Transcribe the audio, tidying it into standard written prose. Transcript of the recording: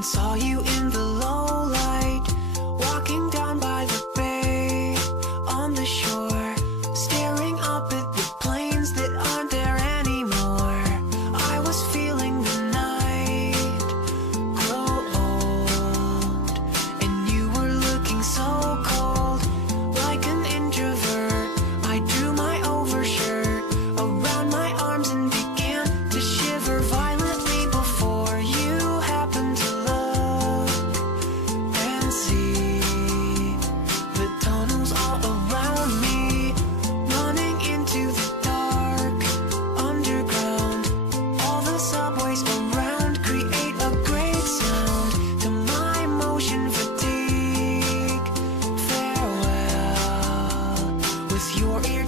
and saw you in the low light, walking down by the bay, on the shore, staring up at the plains that aren't there anymore. I was feeling the night grow old, and you were looking so cold, like an introvert. I drew my overshirt around my arms and began to shiver violently before you happened to look and see the tunnels all around me, running into the dark underground. All the subways around create a great sound to my motion fatigue. Farewell with your ear